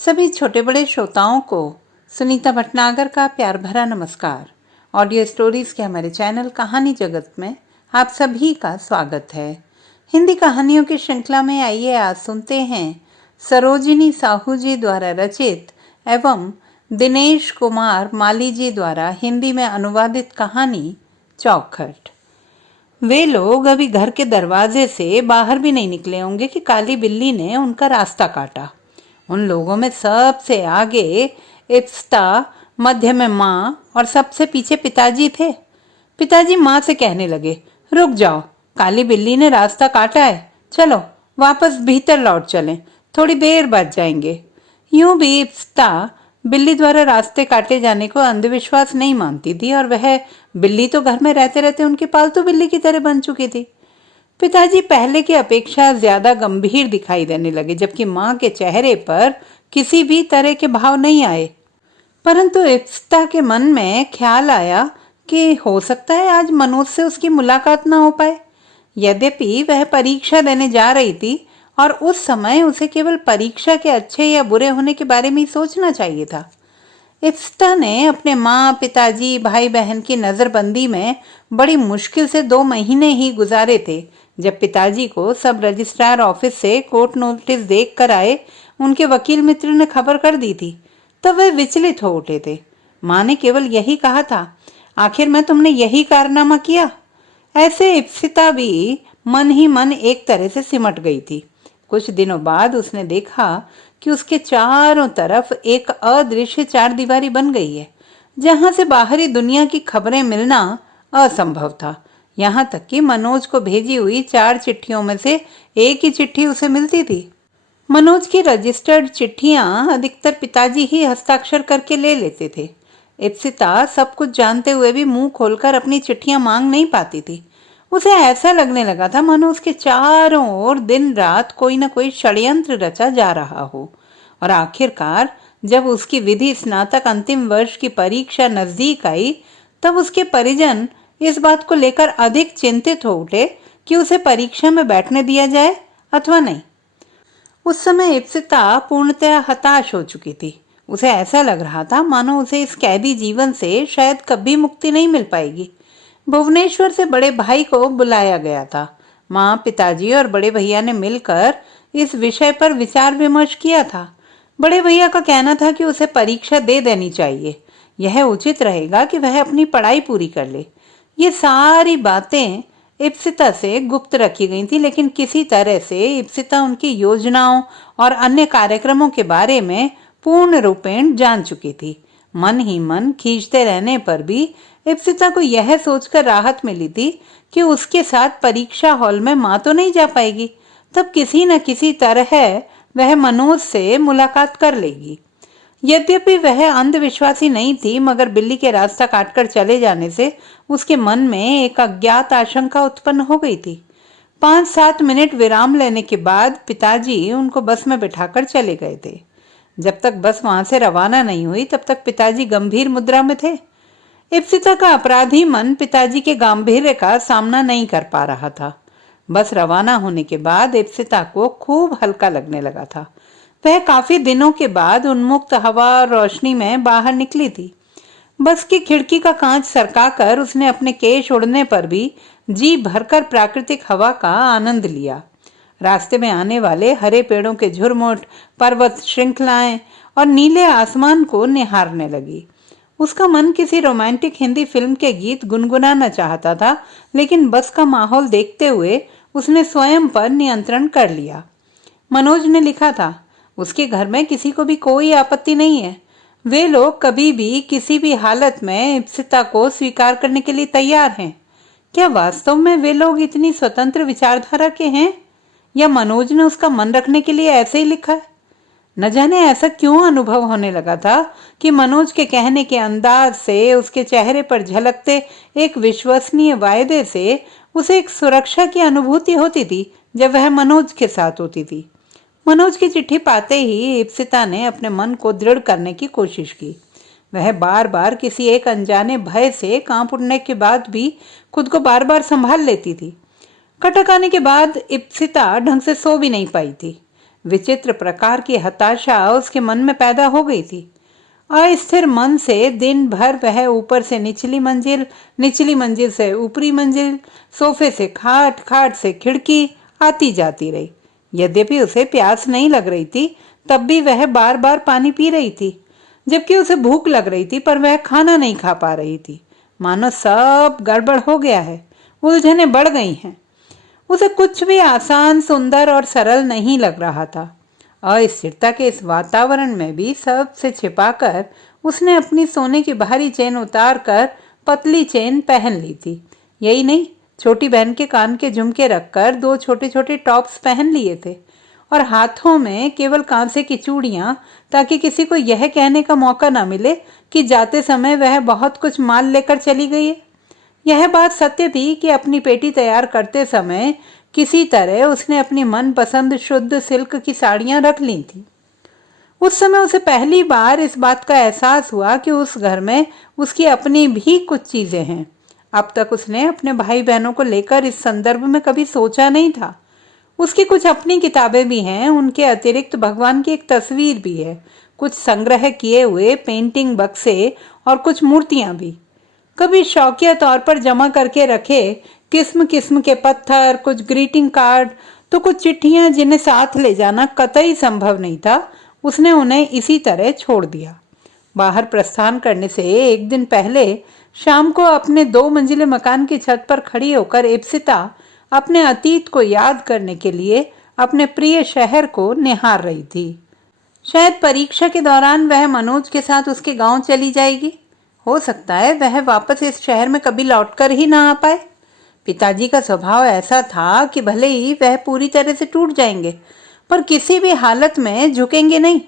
सभी छोटे बड़े श्रोताओं को सुनीता भटनागर का प्यार भरा नमस्कार। ऑडियो स्टोरीज के हमारे चैनल कहानी जगत में आप सभी का स्वागत है। हिंदी कहानियों की श्रृंखला में आइए आज सुनते हैं सरोजिनी साहू जी द्वारा रचित एवं दिनेश कुमार माली जी द्वारा हिंदी में अनुवादित कहानी चौखट। वे लोग अभी घर के दरवाजे से बाहर भी नहीं निकले होंगे कि काली बिल्ली ने उनका रास्ता काटा। उन लोगों में सबसे आगे इप्सिता, मध्य में माँ और सबसे पीछे पिताजी थे। पिताजी माँ से कहने लगे, रुक जाओ, काली बिल्ली ने रास्ता काटा है, चलो वापस भीतर लौट चलें, थोड़ी देर बाद जाएंगे। यूं भी इप्सिता बिल्ली द्वारा रास्ते काटे जाने को अंधविश्वास नहीं मानती थी और वह बिल्ली तो घर में रहते रहते उनकी पालतू बिल्ली की तरह बन चुकी थी। पिताजी पहले की अपेक्षा ज्यादा गंभीर दिखाई देने लगे, जबकि माँ के चेहरे पर किसी भी तरह के भाव नहीं आए। परंतु इप्सिता के मन में ख्याल आया कि हो सकता है आज मनोज से उसकी मुलाकात ना हो पाए। यद्यपि वह परीक्षा देने जा रही थी और उस समय उसे केवल परीक्षा के अच्छे या बुरे होने के बारे में ही सोचना चाहिए था। इप्सिता ने अपने माँ, पिताजी, भाई बहन की नज़रबंदी में बड़ी मुश्किल से 2 महीने ही गुजारे थे। जब पिताजी को सब रजिस्ट्रार ऑफिस से कोर्ट नोटिस देख कर आए उनके वकील मित्र ने खबर कर दी थी, तब वे विचलित हो उठे थे। माँ ने केवल यही कहा था, आखिर में तुमने यही कारनामा किया। ऐसे इप्सिता भी मन ही मन एक तरह से सिमट गई थी। कुछ दिनों बाद उसने देखा कि उसके चारों तरफ एक अदृश्य चारदीवारी बन गई है, जहां से बाहरी दुनिया की खबरें मिलना असंभव था। यहाँ तक कि मनोज को भेजी हुई 4 चिट्ठियों में से एक ही चिट्ठी उसे मिलती थी। मनोज की रजिस्टर्ड चिट्ठियां अधिकतर पिताजी ही हस्ताक्षर करके ले लेते थे। इप्सिता सब कुछ जानते हुए भी मुंह खोलकर अपनी चिट्ठियां मांग नहीं पाती थी। उसे ऐसा लगने लगा था मानो उसके चारों ओर दिन रात कोई न कोई षड्यंत्र रचा जा रहा हो। और आखिरकार जब उसकी विधि स्नातक अंतिम वर्ष की परीक्षा नजदीक आई, तब उसके परिजन इस बात को लेकर अधिक चिंतित हो उठे कि उसे परीक्षा में बैठने दिया जाए अथवा नहीं। उस समय इप्सिता पूर्णतः हताश हो चुकी थी। उसे ऐसा लग रहा था मानो उसे इस कैदी जीवन से शायद कभी मुक्ति नहीं मिल पाएगी। भुवनेश्वर से बड़े भाई को बुलाया गया था। माँ, पिताजी और बड़े भैया ने मिलकर इस विषय पर विचार विमर्श किया था। बड़े भैया का कहना था कि उसे परीक्षा दे देनी चाहिए, यह उचित रहेगा कि वह अपनी पढ़ाई पूरी कर ले। ये सारी बातें इप्सिता से गुप्त रखी गई थी, लेकिन किसी तरह से इप्सिता उनकी योजनाओं और अन्य कार्यक्रमों के बारे में पूर्ण रूपेण जान चुकी थी। मन ही मन खींचते रहने पर भी इप्सिता को यह सोचकर राहत मिली थी कि उसके साथ परीक्षा हॉल में माँ तो नहीं जा पाएगी, तब किसी न किसी तरह वह मनोज से मुलाकात कर लेगी। यद्यपि वह अंधविश्वासी नहीं थी, मगर बिल्ली के रास्ता काटकर चले जाने से उसके मन में एक अज्ञात आशंका उत्पन्न हो गई थी। 5-7 मिनट विराम लेने के बाद पिताजी उनको बस में बिठाकर चले गए थे। जब तक बस वहां से रवाना नहीं हुई तब तक पिताजी गंभीर मुद्रा में थे। इप्सिता का अपराधी मन पिताजी के गांभीर्य का सामना नहीं कर पा रहा था। बस रवाना होने के बाद इप्सिता को खूब हल्का लगने लगा था। वह काफी दिनों के बाद उन्मुक्त हवा और रोशनी में बाहर निकली थी। बस की खिड़की का कांच सरकाकर उसने अपने केश उड़ने पर भी जी भरकर प्राकृतिक हवा का आनंद लिया। रास्ते में आने वाले हरे पेड़ों के झुरमुट, पर्वत श्रृंखलाएं और नीले आसमान को निहारने लगी। उसका मन किसी रोमांटिक हिंदी फिल्म के गीत गुनगुनाना चाहता था, लेकिन बस का माहौल देखते हुए उसने स्वयं पर नियंत्रण कर लिया। मनोज ने लिखा था, उसके घर में किसी को भी कोई आपत्ति नहीं है। वे लोग कभी भी किसी भी हालत में इप्सिता को स्वीकार करने के लिए तैयार हैं। क्या वास्तव में वे लोग इतनी स्वतंत्र विचारधारा के हैं, या मनोज ने उसका मन रखने के लिए ऐसे ही लिखा है? न जाने ऐसा क्यों अनुभव होने लगा था कि मनोज के कहने के अंदाज से, उसके चेहरे पर झलकते एक विश्वसनीय वायदे से उसे एक सुरक्षा की अनुभूति होती थी जब वह मनोज के साथ होती थी। मनोज की चिट्ठी पाते ही इप्सिता ने अपने मन को दृढ़ करने की कोशिश की। वह बार बार किसी एक अनजाने भय से कांप उठने के बाद भी खुद को बार बार संभाल लेती थी। कटक आने के बाद इप्सिता ढंग से सो भी नहीं पाई थी। विचित्र प्रकार की हताशा उसके मन में पैदा हो गई थी। अस्थिर मन से दिन भर वह ऊपर से निचली मंजिल से ऊपरी मंजिल, सोफे से खाट, खाट से खिड़की आती जाती रही। यद्यपि उसे प्यास नहीं लग रही थी, तब भी वह बार बार पानी पी रही थी। जबकि उसे भूख लग रही थी, पर वह खाना नहीं खा पा रही थी। मानो सब गड़बड़ हो गया है, उलझने बढ़ गई हैं। उसे कुछ भी आसान, सुंदर और सरल नहीं लग रहा था। अस्थिरता के इस वातावरण में भी सबसे छिपाकर उसने अपनी सोने की भारी चेन उतारकर पतली चेन पहन ली थी। यही नहीं, छोटी बहन के कान के झुमके रखकर 2 छोटे छोटे टॉप्स पहन लिए थे और हाथों में केवल कांसे की चूड़ियां, ताकि किसी को यह कहने का मौका न मिले कि जाते समय वह बहुत कुछ माल लेकर चली गई है। यह बात सत्य थी कि अपनी पेटी तैयार करते समय किसी तरह उसने अपनी मनपसंद शुद्ध सिल्क की साड़ियां रख ली थी। उस समय उसे पहली बार इस बात का एहसास हुआ कि उस घर में उसकी अपनी भी कुछ चीजें हैं। अब तक उसने अपने भाई बहनों को लेकर इस संदर्भ में कभी सोचा नहीं था। उसकी कुछ अपनी किताबें भी हैं, उनके अतिरिक्त भगवान की एक तस्वीर भी है, कुछ संग्रह किए हुए पेंटिंग बक्से और कुछ मूर्तियां भी, कभी शौकिया तौर पर जमा करके रखे किस्म किस्म के पत्थर, कुछ ग्रीटिंग कार्ड, तो कुछ चिट्ठियां जिन्हें साथ ले जाना कतई संभव नहीं था। उसने उन्हें इसी तरह छोड़ दिया। बाहर प्रस्थान करने से एक दिन पहले शाम को अपने 2 मंजिले मकान की छत पर खड़ी होकर इप्सिता अपने अतीत को याद करने के लिए अपने प्रिय शहर को निहार रही थी। शायद परीक्षा के दौरान वह मनोज के साथ उसके गांव चली जाएगी। हो सकता है वह वापस इस शहर में कभी लौटकर ही ना आ पाए। पिताजी का स्वभाव ऐसा था कि भले ही वह पूरी तरह से टूट जाएंगे, पर किसी भी हालत में झुकेंगे नहीं।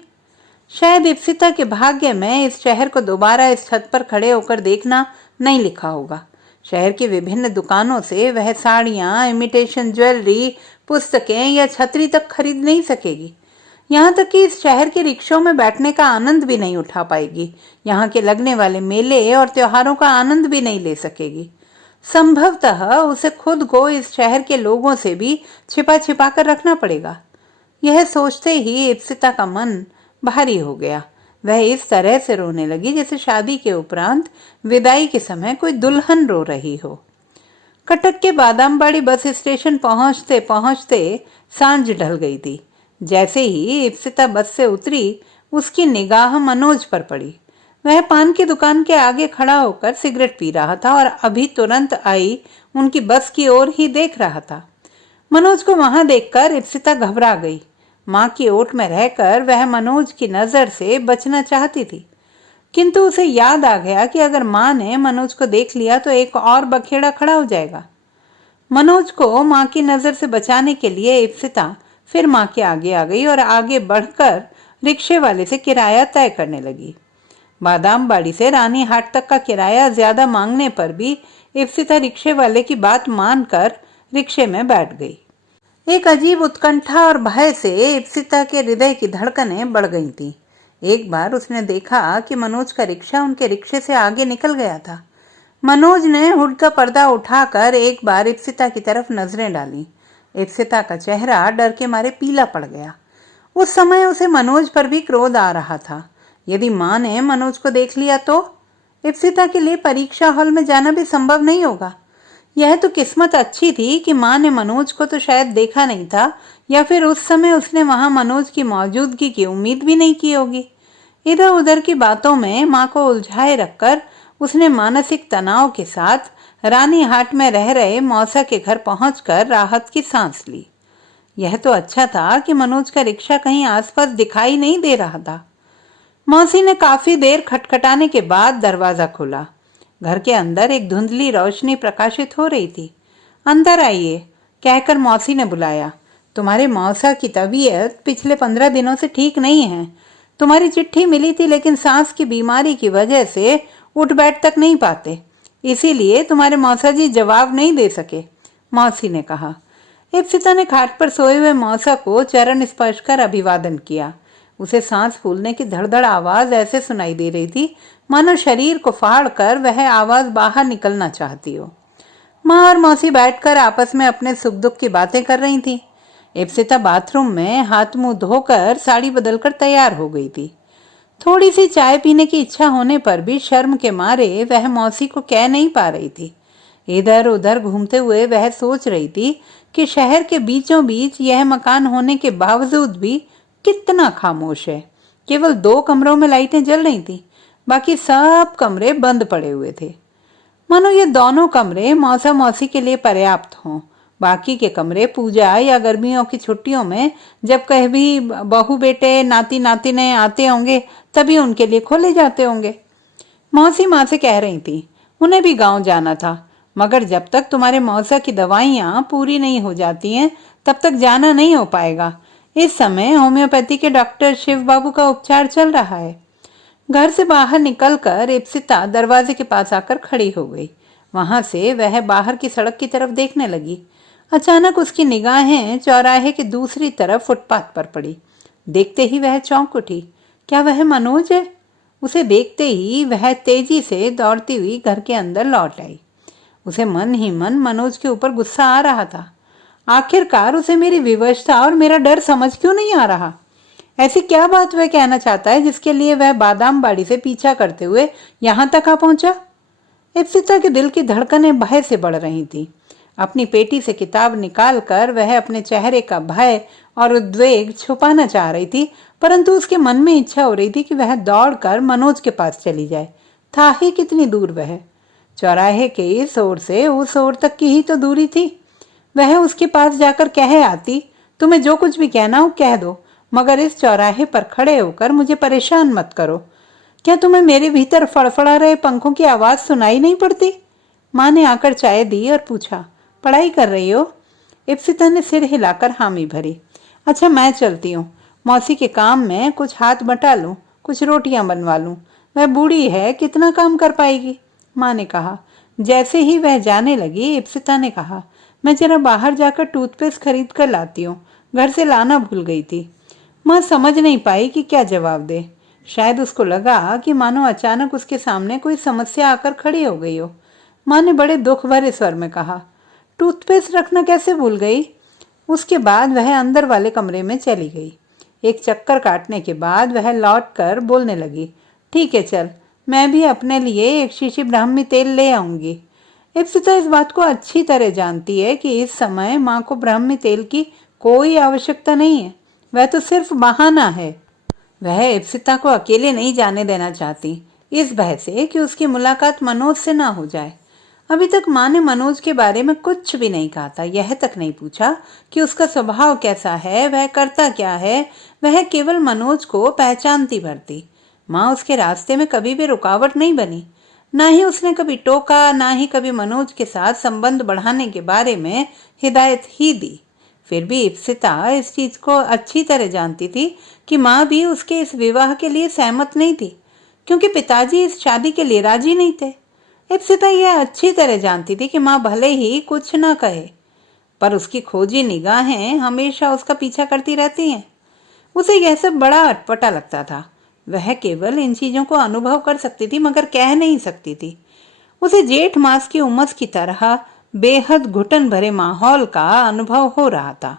शायद इप्सिता के भाग्य में इस शहर को दोबारा इस छत पर खड़े होकर देखना नहीं लिखा होगा। शहर की विभिन्न दुकानों से वह साड़ियां, इमिटेशन ज्वेलरी, पुस्तकें या छतरी तक खरीद नहीं सकेगी। यहाँ तक कि इस शहर के रिक्शों में बैठने का आनंद भी नहीं उठा पाएगी। यहाँ के लगने वाले मेले और त्योहारों का आनंद भी नहीं ले सकेगी। संभवतः उसे खुद को इस शहर के लोगों से भी छिपा छिपा कर रखना पड़ेगा। यह सोचते ही इप्सिता का मन भारी हो गया। वह इस तरह से रोने लगी जैसे शादी के उपरांत विदाई के समय कोई दुल्हन रो रही हो। कटक के बादामबाड़ी बस स्टेशन पहुंचते पहुंचते सांझ ढल गई थी। जैसे ही इप्सिता बस से उतरी, उसकी निगाह मनोज पर पड़ी। वह पान की दुकान के आगे खड़ा होकर सिगरेट पी रहा था और अभी तुरंत आई उनकी बस की ओर ही देख रहा था। मनोज को वहां देखकर इप्सिता घबरा गई। माँ की ओट में रहकर वह मनोज की नजर से बचना चाहती थी, किंतु उसे याद आ गया कि अगर माँ ने मनोज को देख लिया तो एक और बखेड़ा खड़ा हो जाएगा। मनोज को माँ की नजर से बचाने के लिए इप्सिता फिर माँ के आगे आ गई और आगे बढ़कर रिक्शे वाले से किराया तय करने लगी। बादामबाड़ी से रानी हाट तक का किराया ज्यादा मांगने पर भी इप्सिता रिक्शे वाले की बात मानकर रिक्शे में बैठ गई। एक अजीब उत्कंठा और भय से इप्सिता के हृदय की धड़कनें बढ़ गई थीं। एक बार उसने देखा कि मनोज का रिक्शा उनके रिक्शे से आगे निकल गया था। मनोज ने हुड का पर्दा उठाकर एक बार इप्सिता की तरफ नजरें डाली। इप्सिता का चेहरा डर के मारे पीला पड़ गया। उस समय उसे मनोज पर भी क्रोध आ रहा था। यदि माँ ने मनोज को देख लिया तो इप्सिता के लिए परीक्षा हॉल में जाना भी संभव नहीं होगा। यह तो किस्मत अच्छी थी कि माँ ने मनोज को तो शायद देखा नहीं था, या फिर उस समय उसने वहां मनोज की मौजूदगी की उम्मीद भी नहीं की होगी। इधर उधर की बातों में माँ को उलझाए रखकर उसने मानसिक तनाव के साथ रानी हाट में रह रहे मौसा के घर पहुंचकर राहत की सांस ली। यह तो अच्छा था कि मनोज का रिक्शा कहीं आसपास दिखाई नहीं दे रहा था। मौसी ने काफी देर खटखटाने के बाद दरवाजा खोला। घर के अंदर एक धुंधली रोशनी प्रकाशित हो रही थी। अंदर आइए, कहकर मौसी ने बुलाया। तुम्हारे मौसा की तबीयत पिछले 15 दिनों से ठीक नहीं है। तुम्हारी चिट्ठी मिली थी, लेकिन सांस की बीमारी की वजह से उठ बैठ तक नहीं पाते, इसीलिए तुम्हारे मौसा जी जवाब नहीं दे सके, मौसी ने कहा। इप्सिता ने खाट पर सोए हुए मौसा को चरण स्पर्श कर अभिवादन किया। उसे सांस फूलने की धड़धड़ आवाज ऐसे सुनाई दे रही थी मानो शरीर को फाड़ कर वह आवाज बाहर निकलना चाहती हो। माँ और मौसी बैठकर आपस में अपने सुख दुख की बातें कर रही थी। इप्सिता बाथरूम में हाथ मुंह धोकर साड़ी बदलकर तैयार हो गई थी। थोड़ी सी चाय पीने की इच्छा होने पर भी शर्म के मारे वह मौसी को कह नहीं पा रही थी। इधर उधर घूमते हुए वह सोच रही थी कि शहर के बीचों बीच यह मकान होने के बावजूद भी कितना खामोश है। केवल 2 कमरों में लाइटें जल रही थी, बाकी सब कमरे बंद पड़े हुए थे। मानो ये दोनों कमरे मौसा मौसी के लिए पर्याप्त हों। बाकी के कमरे पूजा या गर्मियों की छुट्टियों में जब कभी बहू बेटे नाती नातिने आते होंगे तभी उनके लिए खोले जाते होंगे। मौसी माँ से कह रही थी उन्हें भी गांव जाना था, मगर जब तक तुम्हारे मौसा की दवाइयाँ पूरी नहीं हो जाती हैं तब तक जाना नहीं हो पाएगा। इस समय होम्योपैथी के डॉक्टर शिव बाबू का उपचार चल रहा है। घर से बाहर निकलकर इप्सिता दरवाजे के पास आकर खड़ी हो गई। वहां से वह बाहर की सड़क की तरफ देखने लगी। अचानक उसकी निगाहें चौराहे की दूसरी तरफ फुटपाथ पर पड़ी। देखते ही वह चौंक उठी। क्या वह मनोज है? उसे देखते ही वह तेजी से दौड़ती हुई घर के अंदर लौट आई। उसे मन ही मन मनोज के ऊपर गुस्सा आ रहा था। आखिरकार उसे मेरी विवशता और मेरा डर समझ क्यों नहीं आ रहा? ऐसी क्या बात वह कहना चाहता है जिसके लिए वह बादाम बाड़ी से पीछा करते हुए यहाँ तक आ पहुंचा? इप्सिता के दिल की धड़कनें भय से बढ़ रही थी। अपनी पेटी से किताब निकालकर वह अपने चेहरे का भय और उद्वेग छुपाना चाह रही थी, परंतु उसके मन में इच्छा हो रही थी कि वह दौड़कर मनोज के पास चली जाए। था ही कितनी दूर वह। चौराहे के इस ओर से उस ओर तक की ही तो दूरी थी। वह उसके पास जाकर कह आती, तुम्हें जो कुछ भी कहना हो कह दो, मगर इस चौराहे पर खड़े होकर मुझे परेशान मत करो। क्या तुम्हें मेरे भीतर फड़फड़ा रहे पंखों की आवाज सुनाई नहीं पड़ती? माँ ने आकर चाय दी और पूछा, पढ़ाई कर रही हो? इप्सिता ने सिर हिलाकर हामी भरी। अच्छा, मैं चलती हूँ। मौसी के काम में कुछ हाथ बटा लूँ, कुछ रोटियां बनवा लूँ। वह बूढ़ी है, कितना काम कर पाएगी? माँ ने कहा। जैसे ही वह जाने लगी, इप्सिता ने कहा, मैं जरा बाहर जाकर टूथपेस्ट खरीद कर लाती हूँ, घर से लाना भूल गई थी। माँ समझ नहीं पाई कि क्या जवाब दे। शायद उसको लगा कि मानो अचानक उसके सामने कोई समस्या आकर खड़ी हो गई हो। माँ ने बड़े दुख भरे स्वर में कहा, टूथपेस्ट रखना कैसे भूल गई? उसके बाद वह अंदर वाले कमरे में चली गई। एक चक्कर काटने के बाद वह लौटकर बोलने लगी, ठीक है चल, मैं भी अपने लिए एक शीशी ब्राह्मी तेल ले आऊंगी। इप्सिता इस बात को अच्छी तरह जानती है कि इस समय माँ को ब्राह्मी तेल की कोई आवश्यकता नहीं है। वह तो सिर्फ बहाना है। वह इप्सिता को अकेले नहीं जाने देना चाहती, इस भय से कि उसकी मुलाकात मनोज से ना हो जाए। अभी तक माँ ने मनोज के बारे में कुछ भी नहीं कहा था। यह तक नहीं पूछा कि उसका स्वभाव कैसा है, वह करता क्या है। वह केवल मनोज को पहचानती भर थी। माँ उसके रास्ते में कभी भी रुकावट नहीं बनी। ना ही उसने कभी टोका, ना ही कभी मनोज के साथ संबंध बढ़ाने के बारे में हिदायत ही दी। फिर भी इप्सिता इस चीज को अच्छी तरह जानती थी कि माँ भी उसके इस विवाह के लिए सहमत नहीं थी, क्योंकि पिताजी इस शादी के लिए राजी नहीं थे। इप्सिता यह अच्छी तरह जानती थी कि माँ भले ही कुछ ना कहे, पर उसकी खोजी निगाहें हमेशा उसका पीछा करती रहती हैं। उसे यह सब बड़ा अटपटा लगता था। वह केवल इन चीजों को अनुभव कर सकती थी, मगर कह नहीं सकती थी। उसे जेठ मास की उमस की तरह बेहद घुटन भरे माहौल का अनुभव हो रहा था।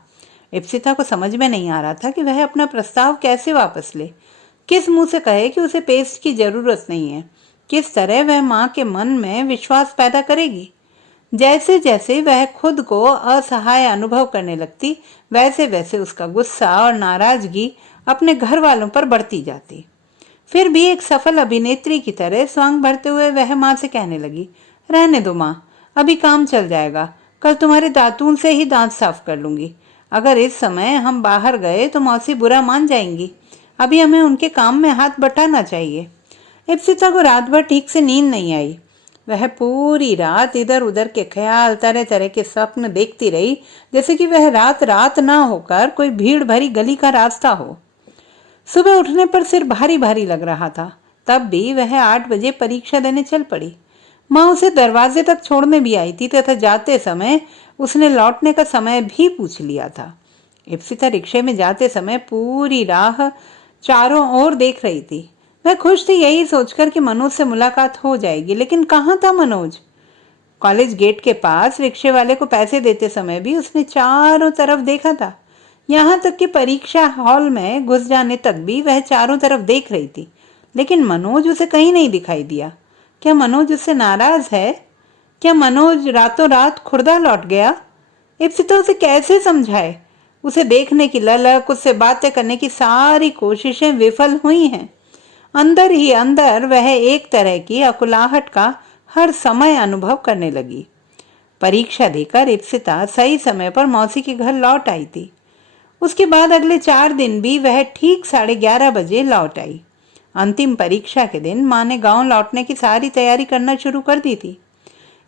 इप्सिता को समझ में नहीं आ रहा था कि वह अपना प्रस्ताव कैसे वापस ले, किस मुंह से कहे कि उसे पेस्ट की जरूरत नहीं है, किस तरह वह माँ के मन में विश्वास पैदा करेगी। जैसे जैसे वह खुद को असहाय अनुभव करने लगती, वैसे वैसे उसका गुस्सा और नाराजगी अपने घर वालों पर बढ़ती जाती। फिर भी एक सफल अभिनेत्री की तरह स्वांग भरते हुए वह माँ से कहने लगी, रहने दो माँ, अभी काम चल जाएगा। कल तुम्हारे दातून से ही दांत साफ कर लूंगी। अगर इस समय हम बाहर गए तो मौसी बुरा मान जाएंगी। अभी हमें उनके काम में हाथ बटाना चाहिए। इप्सिता को रात भर ठीक से नींद नहीं आई। वह पूरी रात इधर उधर के ख्याल, तरह तरह के स्वप्न देखती रही, जैसे कि वह रात रात ना होकर कोई भीड़ भरी गली का रास्ता हो। सुबह उठने पर सिर भारी भारी लग रहा था। तब भी वह 8 बजे परीक्षा देने चल पड़ी। माँ उसे दरवाजे तक छोड़ने भी आई थी तथा जाते समय उसने लौटने का समय भी पूछ लिया था। इप्सिता रिक्शे में जाते समय पूरी राह चारों ओर देख रही थी। वह खुश थी यही सोचकर कि मनोज से मुलाकात हो जाएगी, लेकिन कहाँ था मनोज? कॉलेज गेट के पास रिक्शे वाले को पैसे देते समय भी उसने चारों तरफ देखा था, यहाँ तक कि परीक्षा हॉल में घुस जाने तक भी वह चारों तरफ देख रही थी, लेकिन मनोज उसे कहीं नहीं दिखाई दिया। क्या मनोज उससे नाराज है? क्या मनोज रातों रात खुर्दा लौट गया? इप्सिता उसे कैसे समझाए? उसे देखने की ललक, उससे बातें करने की सारी कोशिशें विफल हुई हैं। अंदर ही अंदर वह एक तरह की अकुलाहट का हर समय अनुभव करने लगी। परीक्षा देकर इप्सिता सही समय पर मौसी के घर लौट आई थी। उसके बाद अगले 4 दिन भी वह ठीक 11:30 बजे लौट आई। अंतिम परीक्षा के दिन माँ ने गांव लौटने की सारी तैयारी करना शुरू कर दी थी।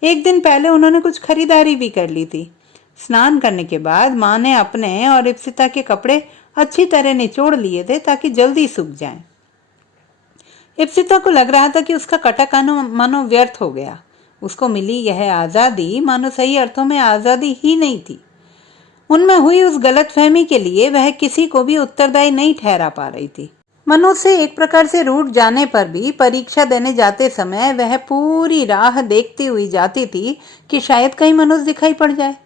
एक दिन पहले उन्होंने कुछ खरीदारी भी कर ली थी। स्नान करने के बाद माँ ने अपने और इप्सिता के कपड़े अच्छी तरह निचोड़ लिए थे ताकि जल्दी सूख जाएं। इप्सिता को लग रहा था कि उसका कटक मानो व्यर्थ हो गया। उसको मिली यह आज़ादी मानो सही अर्थों में आज़ादी ही नहीं थी। उनमें हुई उस गलतफहमी के लिए वह किसी को भी उत्तरदायी नहीं ठहरा पा रही थी। मनोज से एक प्रकार से रूठ जाने पर भी परीक्षा देने जाते समय वह पूरी राह देखती हुई जाती थी कि शायद कहीं मनोज दिखाई पड़ जाए।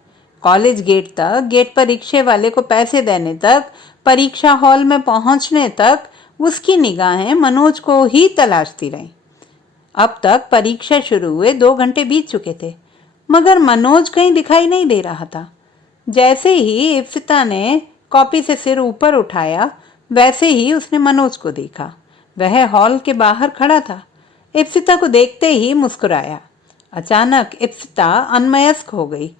कॉलेज गेट तक, गेट पर रिक्शे वाले को पैसे देने तक, परीक्षा हॉल में पहुंचने तक उसकी निगाहें मनोज को ही तलाशती रहीं। अब तक परीक्षा शुरू हुए 2 घंटे बीत चुके थे, मगर मनोज कहीं दिखाई नहीं दे रहा था। जैसे ही इप्सिता ने कॉपी से सिर ऊपर उठाया, वैसे ही उसने मनोज को देखा। वह हॉल के बाहर खड़ा था। इप्सिता को देखते ही मुस्कुराया। अचानक इप्सिता अनमयस्क हो गई।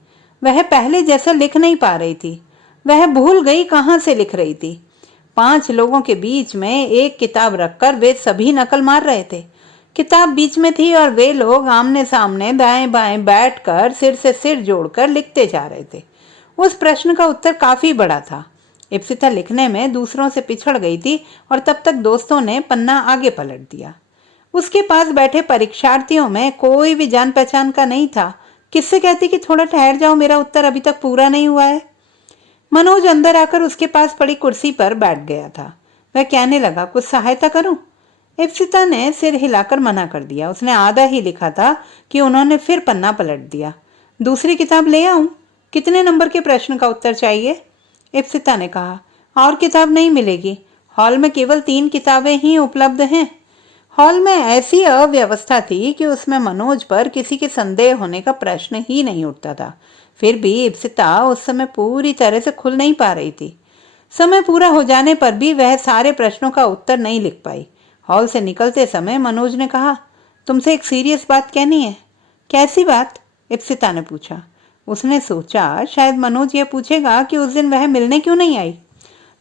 वह पहले जैसा लिख नहीं पा रही थी। वह भूल गई कहाँ से लिख रही थी। 5 लोगों के बीच में एक किताब रखकर वे सभी नकल मार रहे थे। किताब बीच में थी और वे लोग आमने सामने दाएं बाएं बैठकर सिर से सिर जोड़कर लिखते जा रहे थे। उस प्रश्न का उत्तर काफी बड़ा था। इप्सिता लिखने में दूसरों से पिछड़ गई थी और तब तक दोस्तों ने पन्ना आगे पलट दिया। उसके पास बैठे परीक्षार्थियों में कोई भी जान पहचान का नहीं था। किससे कहती कि थोड़ा ठहर जाओ, मेरा उत्तर अभी तक पूरा नहीं हुआ है। मनोज अंदर आकर उसके पास पड़ी कुर्सी पर बैठ गया था। वह कहने लगा, कुछ सहायता करूं? इप्सिता ने सिर हिलाकर मना कर दिया। उसने आधा ही लिखा था कि उन्होंने फिर पन्ना पलट दिया। दूसरी किताब ले आऊं? कितने नंबर के प्रश्न का उत्तर चाहिए? इप्सिता ने कहा, और किताब नहीं मिलेगी। हॉल में केवल 3 किताबें ही उपलब्ध हैं। हॉल में ऐसी अव्यवस्था थी कि उसमें मनोज पर किसी के संदेह होने का प्रश्न ही नहीं उठता था। फिर भी इप्सिता उस समय पूरी तरह से खुल नहीं पा रही थी। समय पूरा हो जाने पर भी वह सारे प्रश्नों का उत्तर नहीं लिख पाई। हॉल से निकलते समय मनोज ने कहा, तुमसे एक सीरियस बात कहनी है। कैसी बात? इप्सिता ने पूछा। उसने सोचा शायद मनोज यह पूछेगा कि उस दिन वह मिलने क्यों नहीं आई,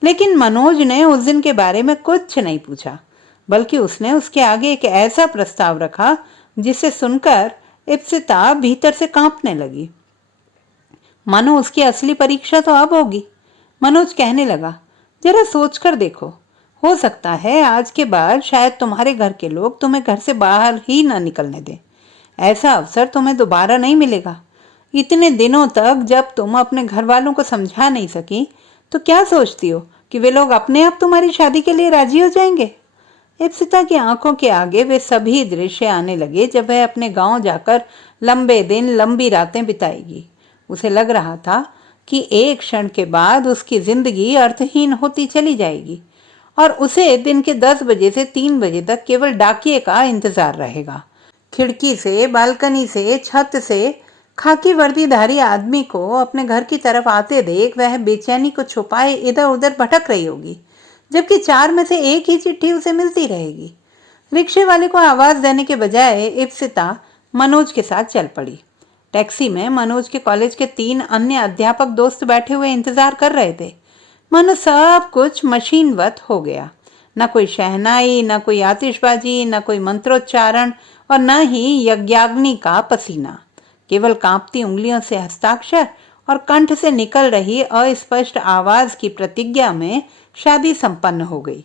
लेकिन मनोज ने उस दिन के बारे में कुछ नहीं पूछा, बल्कि उसने उसके आगे एक ऐसा प्रस्ताव रखा जिसे सुनकर इप्सिता भीतर से कांपने लगी। मानो उसकी असली परीक्षा तो अब होगी। मनोज कहने लगा, जरा सोचकर देखो, हो सकता है आज के बाद शायद तुम्हारे घर के लोग तुम्हें घर से बाहर ही न निकलने दें। ऐसा अवसर तुम्हें दोबारा नहीं मिलेगा। इतने दिनों तक जब तुम अपने घर वालों को समझा नहीं सकी, तो क्या सोचती हो कि वे लोग अपने आप तुम्हारी शादी के लिए राजी हो जाएंगे? इप्सिता की आंखों के आगे वे सभी दृश्य आने लगे जब वह अपने गांव जाकर लंबे दिन, लंबी रातें बिताएगी। उसे लग रहा था कि एक क्षण के बाद उसकी जिंदगी अर्थहीन होती चली जाएगी और उसे दिन के 10 बजे से 3 बजे तक केवल डाकिये का इंतजार रहेगा। खिड़की से, बालकनी से, छत से खाकी वर्दीधारी आदमी को अपने घर की तरफ आते देख वह बेचैनी को छुपाए इधर उधर भटक रही होगी, जबकि 4 में से एक ही चिट्ठी उसे मिलती रहेगी। रिक्शे वाले को आवाज देने के बजाय इप्सिता मनोज के साथ चल पड़ी। टैक्सी में मनोज के कॉलेज के 3 अन्य अध्यापक दोस्त बैठे हुए इंतजार कर रहे थे। मानो सब कुछ मशीनवत हो गया। न कोई शहनाई, न कोई आतिशबाजी, न कोई मंत्रोच्चारण और न ही यज्ञाग्नि का पसीना। केवल कांपती उंगलियों से हस्ताक्षर और कंठ से निकल रही अस्पष्ट आवाज की प्रतिज्ञा में शादी संपन्न हो गई।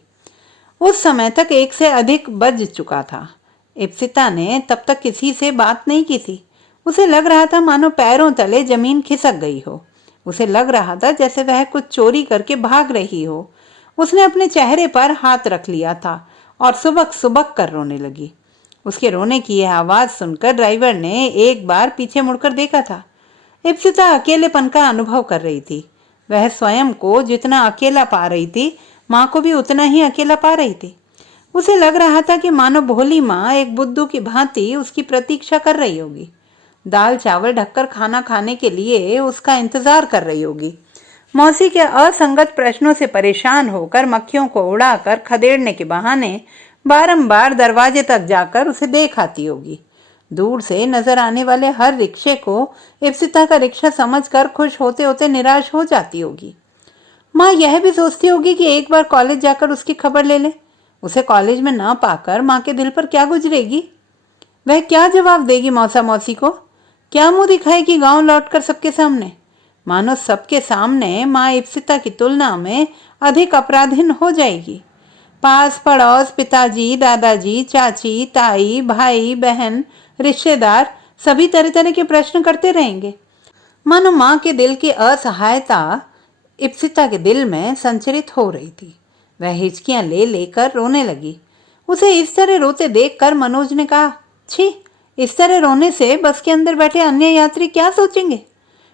उस समय तक 1 से अधिक बज चुका था। इप्सिता ने तब तक किसी से बात नहीं की थी। उसे लग रहा था मानो पैरों तले जमीन खिसक गई हो। उसे लग रहा था जैसे वह कुछ चोरी करके भाग रही हो। उसने अपने चेहरे पर हाथ रख लिया था और सुबक सुबक कर रोने लगी। उसके रोने की यह आवाज सुनकर ड्राइवर ने एक बार पीछे मुड़कर देखा था। इप्सिता अकेलेपन का अनुभव कर रही थी। वह स्वयं को जितना अकेला पा रही थी, माँ को भी उतना ही अकेला पा रही थी। उसे लग रहा था कि मानो भोली माँ एक बुद्धू की भांति उसकी प्रतीक्षा कर रही होगी, दाल चावल ढककर खाना खाने के लिए उसका इंतजार कर रही होगी। मौसी के असंगत प्रश्नों से परेशान होकर मक्खियों को उड़ाकर खदेड़ने के बहाने बारंबार दरवाजे तक जाकर उसे देख आती होगी। दूर से नजर आने वाले हर रिक्शे को इप्सिता का रिक्शा समझकर खुश होते होते निराश हो जाती होगी। माँ यह भी सोचती होगी कि एक बार कॉलेज जाकर उसकी खबर ले ले। उसे कॉलेज में ना पाकर माँ के दिल पर क्या गुजरेगी? वह क्या जवाब देगी मौसा मौसी को? क्या मुंह दिखाएगी गांव लौटकर सबके सामने? मानो सबके सामने माँ इप्सिता की तुलना में अधिक अपराधीन हो जाएगी। पास पड़ोस, पिताजी, दादाजी, चाची, ताई, भाई, बहन, रिश्तेदार सभी तरह तरह के प्रश्न करते रहेंगे। मानो माँ के दिल की असहायता इप्सिता के दिल में संचरित हो रही थी। वह हिचकियां ले लेकर रोने लगी। उसे इस तरह रोते देखकर मनोज ने कहा, छी, इस तरह रोने से बस के अंदर बैठे अन्य यात्री क्या सोचेंगे?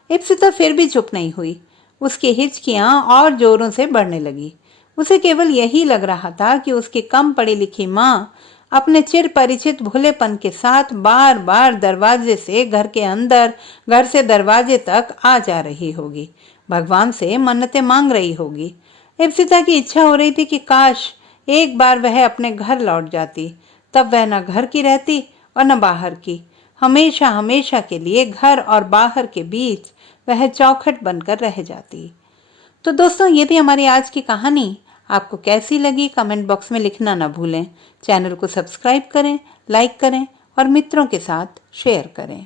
इप्सिता फिर भी चुप नहीं हुई। उसकी हिचकियां और जोरों से बढ़ने लगी। उसे केवल यही लग रहा था कि उसकी कम पढ़ी लिखी माँ अपने चिर परिचित भोलेपन के साथ बार बार दरवाजे से घर के अंदर, घर से दरवाजे तक आ जा रही होगी, भगवान से मन्नतें मांग रही होगी। इप्सिता की इच्छा हो रही थी कि काश एक बार वह अपने घर लौट जाती, तब वह न घर की रहती और न बाहर की। हमेशा हमेशा के लिए घर और बाहर के बीच वह चौखट बनकर रह जाती। तो दोस्तों, ये थी हमारी आज की कहानी। आपको कैसी लगी कमेंट बॉक्स में लिखना ना भूलें। चैनल को सब्सक्राइब करें, लाइक करें और मित्रों के साथ शेयर करें।